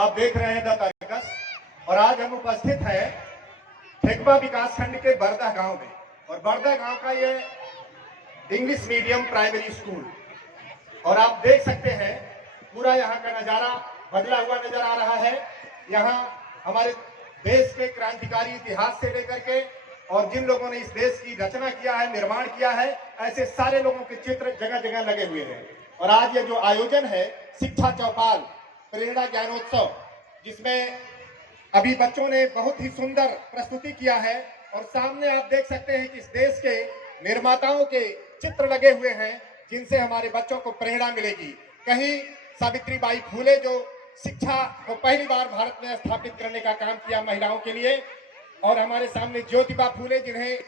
आप देख रहे हैं द तारिकस और आज हम उपस्थित हैं ठेकवा विकास खंड के बरदा गांव में। और बरदा गांव का ये इंग्लिश मीडियम प्राइमरी स्कूल, और आप देख सकते हैं पूरा यहाँ का नजारा बदला हुआ नजर आ रहा है। यहाँ हमारे देश के क्रांतिकारी इतिहास से लेकर के और जिन लोगों ने इस देश की रचना किया है, निर्माण किया है, ऐसे सारे लोगों के चित्र जगह जगह लगे हुए हैं। और आज ये जो आयोजन है शिक्षा चौपाल प्रेरणा ज्ञानोत्सव, जिसमें अभी बच्चों ने बहुत ही सुंदर प्रस्तुति किया है और सामने आप देख सकते हैं कि इस देश के निर्माताओं के चित्र लगे हुए हैं जिनसे हमारे बच्चों को प्रेरणा मिलेगी। कहीं सावित्रीबाई फुले जो शिक्षा को पहली बार भारत में स्थापित करने का काम किया महिलाओं के लिए, और हमारे सामने ज्योतिबा फुले जिन्हें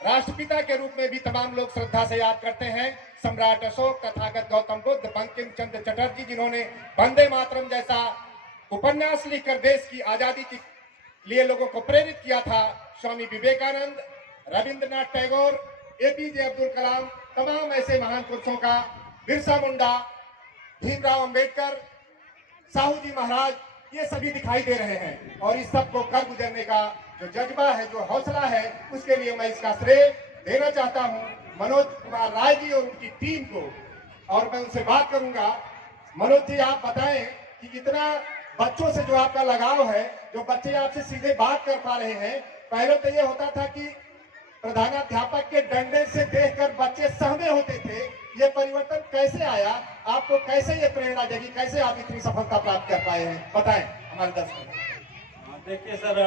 राष्ट्रपिता के रूप में भी तमाम लोग श्रद्धा से याद करते हैं, सम्राट अशोक, तथागत गौतम बुद्ध, बंकिम चंद्र चटर्जी जिन्होंने वंदे मातरम जैसा उपन्यास लिखकर देश की आजादी के लिए लोगों को प्रेरित किया था, स्वामी विवेकानंद, रविंद्रनाथ टैगोर, एपीजे अब्दुल कलाम, तमाम ऐसे महान पुरुषों का, बिरसा मुंडा, भीमराव अंबेडकर, साहू जी महाराज, ये सभी दिखाई दे रहे हैं। और इस सब को कर गुजरने का जो जज्बा है, जो हौसला है, उसके लिए मैं इसका श्रेय देना चाहता हूं मनोज कुमार राय जी और उनकी टीम को। और मैं उनसे बात करूंगा। मनोज जी, आप बताएं कि इतना बच्चों से जो आपका लगाव है, जो बच्चे आपसे सीधे बात कर पा रहे हैं, पहले तो ये होता था कि प्रधानाध्यापक के डंडे से देखकर बच्चे सहमे होते थे, ये परिवर्तन कैसे आया? आपको कैसे ये प्रेरणा जगी? कैसे आप इतनी सफलता प्राप्त कर पाए हैं? बताएं हमारे दर्शकों। देखिए सर,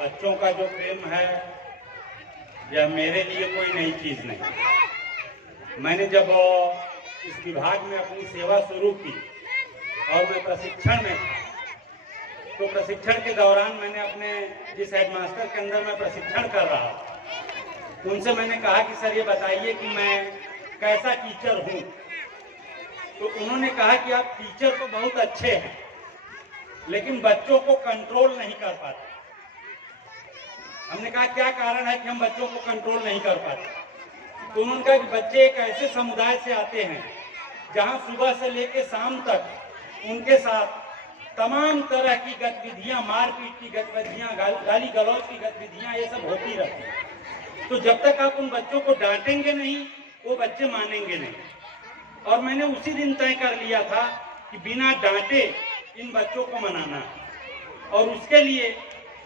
बच्चों का जो प्रेम है यह मेरे लिए कोई नई चीज नहीं। मैंने जब इस विभाग में अपनी सेवा शुरू की और मैं प्रशिक्षण में था, तो प्रशिक्षण के दौरान मैंने अपने जिस हेडमास्टर के अंदर मैं प्रशिक्षण कर रहा था, उनसे मैंने कहा कि सर ये बताइए कि मैं कैसा टीचर हूँ। तो उन्होंने कहा कि आप टीचर तो बहुत अच्छे हैं, लेकिन बच्चों को कंट्रोल नहीं कर पाते। हमने कहा क्या कारण है कि हम बच्चों को कंट्रोल नहीं कर पाते? तो उन्होंने कहा कि बच्चे एक ऐसे समुदाय से आते हैं जहां सुबह से लेकर शाम तक उनके साथ तमाम तरह की गतिविधियां, मारपीट की गतिविधियां, गाली गलौज की गतिविधियां, ये सब होती रहती है। तो जब तक आप उन बच्चों को डांटेंगे नहीं, वो बच्चे मानेंगे नहीं। और मैंने उसी दिन तय कर लिया था कि बिना डांटे इन बच्चों को मनाना, और उसके लिए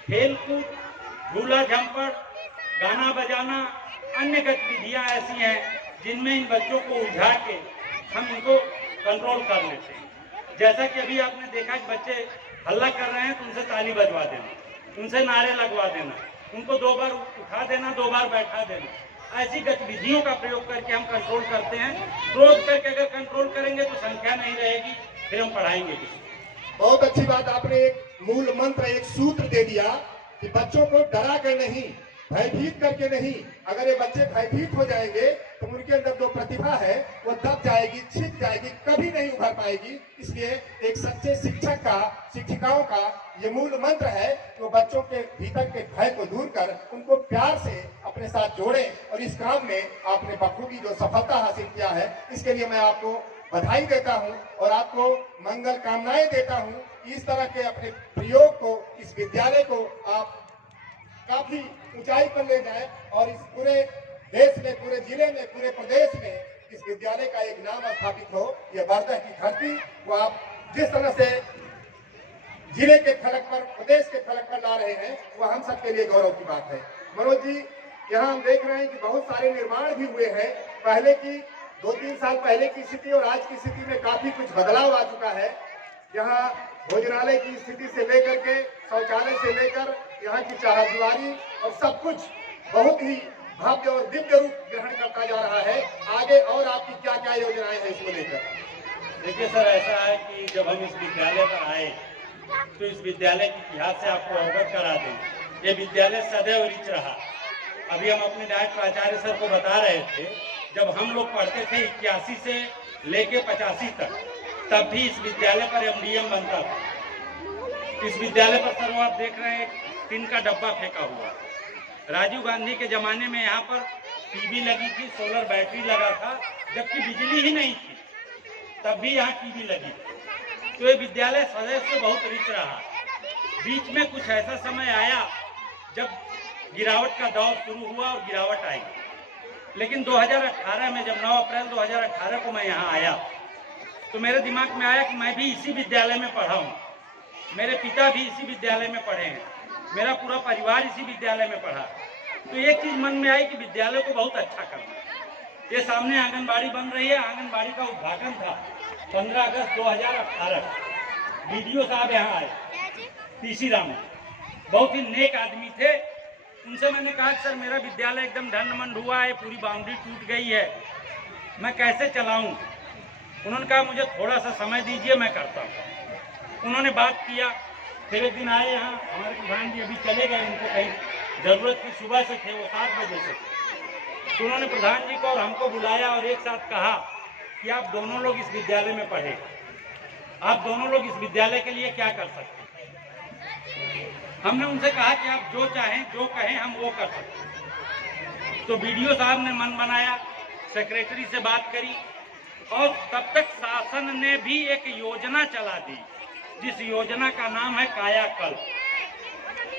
खेल कूद, झूला झंपड़, गाना बजाना, अन्य गतिविधियां ऐसी हैं जिनमें इन बच्चों को उलझा के हम इनको कंट्रोल कर लेते हैं। जैसा कि अभी आपने देखा कि बच्चे हल्ला कर रहे हैं तो उनसे ताली बजवा देना, उनसे नारे लगवा देना, उनको 2 बार उठा देना, 2 बार बैठा देना, ऐसी गतिविधियों का प्रयोग करके हम कंट्रोल करते हैं। क्रोध करके अगर कंट्रोल करेंगे तो संख्या नहीं रहेगी, फिर हम पढ़ाएंगे किसी। बहुत अच्छी बात, आपने एक मूल मंत्र, एक सूत्र दे दिया कि बच्चों को डरा कर नहीं, भयभीत करके नहीं। अगर ये बच्चे भयभीत हो जाएंगे तो उनके अंदर जो प्रतिभा है वो दब जाएगी, छिप जाएगी, कभी नहीं उभर पाएगी। इसलिए एक सच्चे शिक्षक का, शिक्षिकाओं का ये मूल मंत्र है कि वो बच्चों के भीतर के भय को दूर कर उनको प्यार से अपने साथ जोड़ें। और इस काम में आपने बखूबी जो सफलता हासिल किया है, इसके लिए मैं आपको बधाई देता हूं और आपको मंगल कामनाएं देता हूं। इस तरह के अपने प्रयोग को, इस विद्यालय को आप काफी ऊंचाई पर ले जाएं और इस पूरे देश में, पूरे जिले में, पूरे प्रदेश में इस विद्यालय का एक नाम स्थापित हो। यह बरदा की धरती को आप जिस तरह से जिले के फलक पर, प्रदेश के फलक पर ला रहे हैं, वह हम सबके लिए गौरव की बात है। मनोज जी, यहाँ हम देख रहे हैं कि बहुत सारे निर्माण भी हुए हैं। पहले की 2-3 साल पहले की स्थिति और आज की स्थिति में काफी कुछ बदलाव आ चुका है। यहाँ भोजनालय की स्थिति से लेकर के, शौचालय से लेकर यहाँ की चारदीवारी और सब कुछ बहुत ही भव्य और दिव्य रूप ग्रहण करता जा रहा है। आगे और आपकी क्या क्या योजनाएं हैं इसको लेकर? देखिए सर, ऐसा है कि जब हम इस विद्यालय पर आए तो इस विद्यालय के इतिहास से आपको अवगत करा दें। ये विद्यालय सदैव रिच रहा। अभी हम अपने डायरेक्ट प्राचार्य सर को बता रहे थे, जब हम लोग पढ़ते थे 81 से लेके 85 तक, तब भी इस विद्यालय पर MDM बनता था। इस विद्यालय पर सर वो आप देख रहे हैं टिन का डब्बा फेंका हुआ। राजीव गांधी के जमाने में यहाँ पर टीवी लगी थी, सोलर बैटरी लगा था, जबकि बिजली ही नहीं थी, तब भी यहाँ टीवी लगी थी। तो ये विद्यालय सदैव से बहुत रिच रहा। बीच में कुछ ऐसा समय आया जब गिरावट का दौर शुरू हुआ और गिरावट आई, लेकिन 2018 में जब 9 अप्रैल 2018 को मैं यहाँ आया तो मेरे दिमाग में आया कि मैं भी इसी विद्यालय में पढ़ा हूँ, मेरे पिता भी इसी विद्यालय में पढ़े हैं, मेरा पूरा परिवार इसी विद्यालय में पढ़ा। तो एक चीज़ मन में आई कि विद्यालय को बहुत अच्छा करना। ये सामने आंगनबाड़ी बन रही है, आंगनबाड़ी का उद्घाटन था 15 अगस्त 2018। बीडीओ साहब यहाँ आए, पीसी राम, बहुत ही नेक आदमी थे। उनसे मैंने कहा कि सर मेरा विद्यालय एकदम ढंड-मंड हुआ है, पूरी बाउंड्री टूट गई है, मैं कैसे चलाऊं? उन्होंने कहा मुझे थोड़ा सा समय दीजिए, मैं करता हूं। उन्होंने बात किया। फिर एक दिन आए यहाँ, हमारे प्रधान जी अभी चले गए, उनको कहीं जरूरत थी, सुबह से थे वो 7 बजे से। तो उन्होंने प्रधान जी को और हमको बुलाया और एक साथ कहा कि आप दोनों लोग इस विद्यालय में पढ़े, आप दोनों लोग इस विद्यालय के लिए क्या कर सकते हैं। हमने उनसे कहा कि आप जो चाहें, जो कहें, हम वो कर सकते हैं। तो बीडीओ साहब ने मन बनाया, सेक्रेटरी से बात करी और तब तक शासन ने भी एक योजना चला दी, जिस योजना का नाम है कायाकल्प।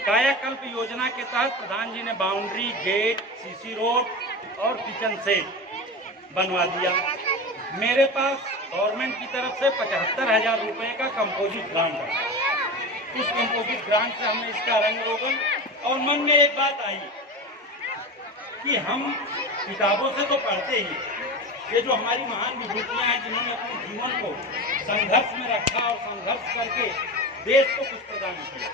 कायाकल्प योजना के तहत प्रधान जी ने बाउंड्री, गेट, सीसी रोड और किचन सेट बनवा दिया। मेरे पास गवर्नमेंट की तरफ से 75,000 रुपये का कंपोजिट ग्रांट है। उस कंपोजिट ग्रांट से हमने इसका रंग रोगन, और मन में एक बात आई कि हम किताबों से तो पढ़ते ही, ये जो हमारी महान विभूतियाँ हैं जिन्होंने अपने जीवन को संघर्ष में रखा और संघर्ष करके देश को कुछ प्रदान किया,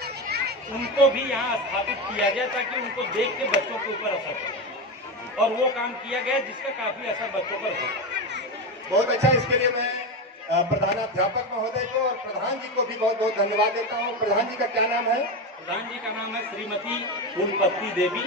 उनको भी यहाँ स्थापित किया गया ताकि उनको देख के बच्चों के ऊपर असर पड़े, और वो काम किया गया जिसका काफी असर बच्चों पर हुआ। बहुत अच्छा। इसके लिए मैं प्रधानाध्यापक महोदय को और प्रधान जी को भी बहुत बहुत धन्यवाद देता हूँ। प्रधान जी का क्या नाम है? प्रधान जी का नाम है श्रीमती फूलपति देवी।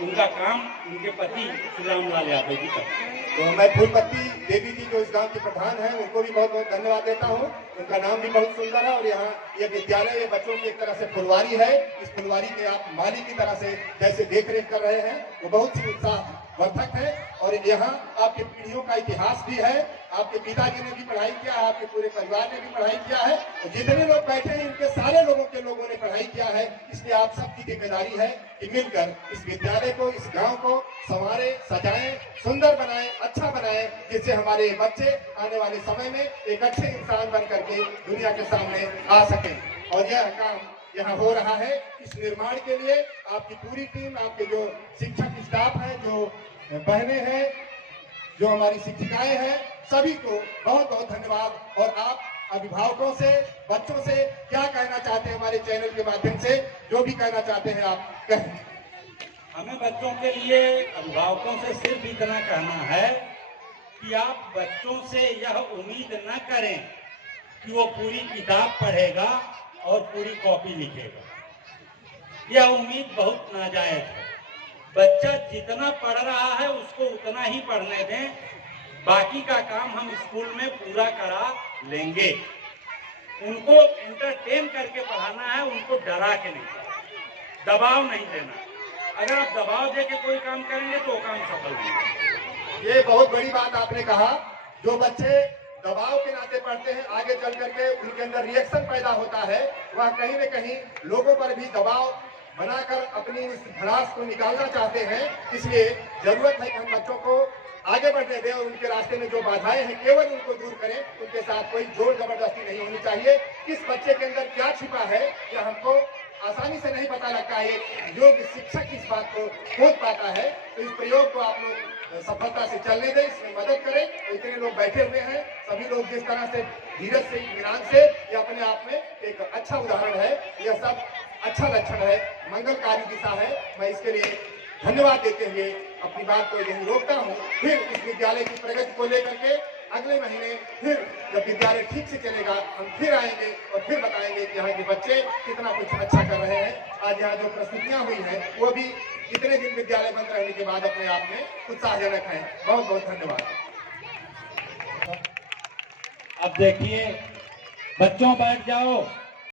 उनका काम उनके पति श्री रामलाल यादव जी का। तो मैं फूलपति देवी जी जो इस गांव के प्रधान हैं उनको भी बहुत बहुत धन्यवाद देता हूं। उनका नाम भी बहुत सुंदर है और यहाँ ये विद्यालय ये बच्चों की एक तरह से फुलवारी है। इस फुलवारी के आप माली की तरह से जैसे देख रेख कर रहे हैं वो बहुत ही उत्साहवर्धक है। और यहाँ आपकी पीढ़ियों का इतिहास भी है। आपके पिताजी ने भी पढ़ाई किया है, आपके पूरे परिवार ने भी पढ़ाई किया है, और जितने लोग बैठे हैं इनके सारे लोगों ने पढ़ाई किया है। इसलिए आप सबकी जिम्मेदारी है कि मिलकर इस विद्यालय को, इस गांव को संवारें, सजाएं, सुंदर बनाएं, अच्छा बनाएं, जिससे हमारे बच्चे आने वाले समय में एक अच्छे इंसान बन करके दुनिया के सामने आ सकें। और यह काम यहाँ हो रहा है। इस निर्माण के लिए आपकी पूरी टीम, आपके जो शिक्षक स्टाफ है, जो बहनें हैं, जो हमारी शिक्षिकाएं हैं, सभी को बहुत बहुत धन्यवाद। और आप अभिभावकों से, बच्चों से क्या कहना चाहते हैं? हमारे चैनल के माध्यम से जो भी कहना चाहते हैं आप कहें। हमें बच्चों के लिए अभिभावकों से सिर्फ इतना कहना है कि आप बच्चों से यह उम्मीद न करें कि वो पूरी किताब पढ़ेगा और पूरी कॉपी लिखेगा। यह उम्मीद बहुत नाजायज है। बच्चा जितना पढ़ रहा है उसको उतना ही पढ़ने दें, बाकी का काम हम स्कूल में पूरा करा लेंगे। उनको एंटरटेन करके पढ़ाना है, उनको डरा के नहीं, दबाव नहीं देना। अगर आप दबाव दे के कोई काम करेंगे तो वो काम सफल नहीं। ये बहुत बड़ी बात आपने कहा। जो बच्चे दबाव के नाते पढ़ते हैं, आगे चल करके उनके अंदर रिएक्शन पैदा होता है, वह कहीं न कहीं लोगों पर भी दबाव बनाकर अपनी इस भड़ास को निकालना चाहते हैं। इसलिए जरूरत है कि हम बच्चों को आगे बढ़ने दें और उनके रास्ते में जो बाधाएं हैं केवल उनको दूर करें। उनके साथ कोई जोर जबरदस्ती नहीं होनी चाहिए। किस बच्चे के अंदर क्या छिपा है यह हमको आसानी से नहीं पता लगता है। योग्य शिक्षक इस बात को खोज पाता है। तो इस प्रयोग को आप लोग सफलता से चलने दें, इसमें मदद करें। तो इतने लोग बैठे हुए हैं, सभी लोग जिस तरह से धीरज से, इत्मीनान से, ये अपने आप में एक अच्छा उदाहरण है। यह सब अच्छा लक्षण है, मंगलकारी दिशा है। मैं इसके लिए धन्यवाद देते हुए अपनी बात को यहीं रोकता हूँ। फिर इस विद्यालय की प्रगति को लेकर के अगले महीने फिर जब विद्यालय ठीक से चलेगा हम फिर आएंगे और फिर बताएंगे कि यहाँ के बच्चे कितना कुछ अच्छा कर रहे हैं। आज यहाँ जो प्रस्तुतियाँ हुई हैं वो भी इतने दिन विद्यालय बंद रहने के बाद अपने आप में उत्साहजनक है। बहुत बहुत धन्यवाद। अब देखिए बच्चों, बैठ जाओ।